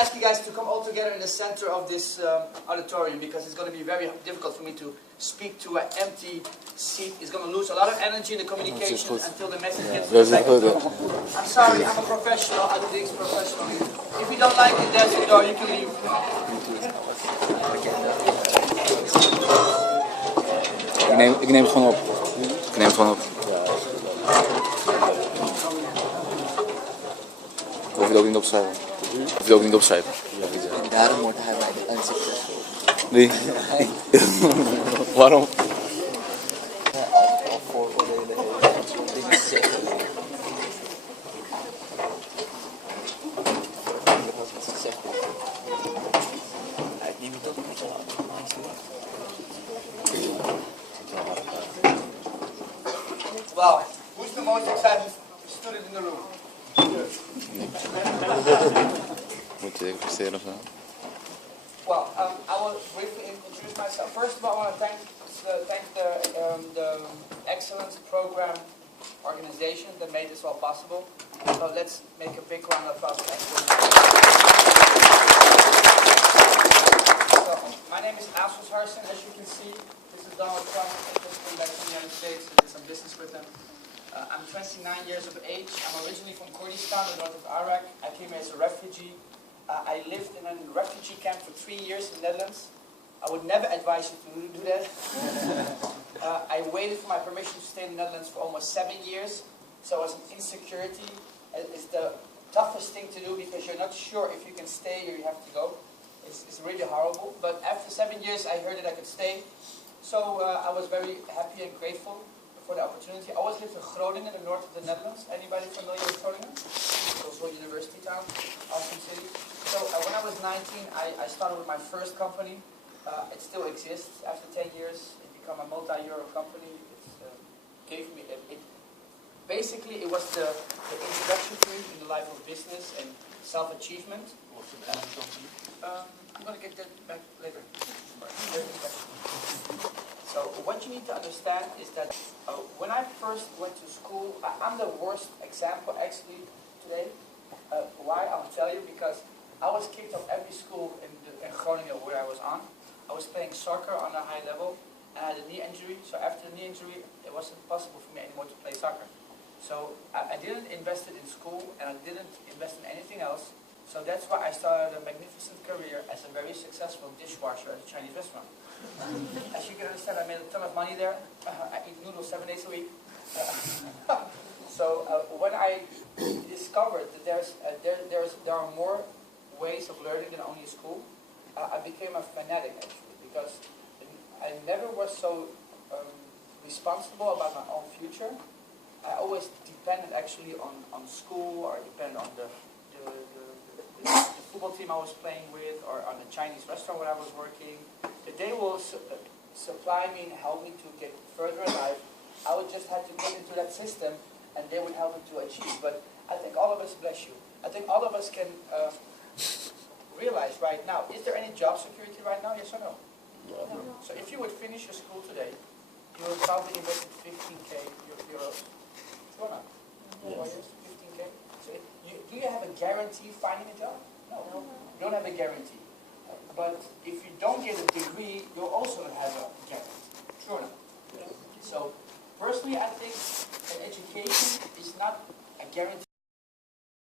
ask you guys to come all together in the center of this auditorium, because it's going to be very difficult for me to speak to an empty seat. It's going to lose a lot of energy in the communication until the message gets to the back. I'm sorry, I'm a professional. I do things professionally. If you don't like it, there's the door. You can leave. Ik neem het gewoon op. Ik neem het gewoon op. Ik hoef het ook niet opschrijven. Ik hoef het ook niet opschrijven. En daarom wordt hij bij de unsuccessful. Wie? Waarom? Al vooroordelen heeft dingen te zeggen. Dat was wat ze zegt. Ik neem het ook niet zo aan. Wow, who's the most excited student in the room? Moet je even presteren of zo? Well, I will briefly introduce myself. First of all, I want to thank the excellence program organization that made this all possible. So let's make a big round of applause for excellence. So, my name is Asos Harsen. As you can see, this is Donald Trump. I just came back from the United States to do some business with him. I'm 29 years of age. I'm originally from Kurdistan, the north of Iraq. I came here as a refugee. I lived in a refugee camp for 3 years in the Netherlands. I would never advise you to do that. I waited for my permission to stay in the Netherlands for almost 7 years. So as an insecurity, it's the toughest thing to do because you're not sure if you can stay or you have to go. It's really horrible. But after 7 years, I heard that I could stay. So I was very happy and grateful for the opportunity. I always lived in Groningen, the north of the Netherlands. Anybody familiar with Groningen? It's also a university town, awesome city. So when I was 19, I started with my first company. It still exists after 10 years. It became a multi-euro company. Basically, it was the introduction to me in the life of business and self-achievement. What's the name of the company? I'm going to get that back later. So what you need to understand is that when I first went to school, I'm the worst example actually today. Why? I'll tell you, because I was kicked off every school in Groningen where I was on. I was playing soccer on a high level and I had a knee injury. So after the knee injury, it wasn't possible for me anymore to play soccer. So I didn't invest it in school and I didn't invest in anything else. So that's why I started a magnificent career as a very successful dishwasher at a Chinese restaurant. As you can understand, I made a ton of money there. I eat noodles 7 days a week. So when I discovered that there are more ways of learning than only school, I became a fanatic actually, because I never was so responsible about my own future. I always depended actually on school, or depended on the football team I was playing with, or on the Chinese restaurant where I was working. If they will supply me and help me to get further in life, I would just have to get into that system and they would help me to achieve. But I think all of us, bless you, I think all of us can realize right now, is there any job security right now, yes or no? No. So if you would finish your school today, you would probably invest 15k euros. True or not? 4 years, 15k. So do you have a guarantee finding a job? No. You don't have a guarantee. But if you don't get a degree, you'll also have a guarantee. True or not? So personally, I think that education is not a guarantee.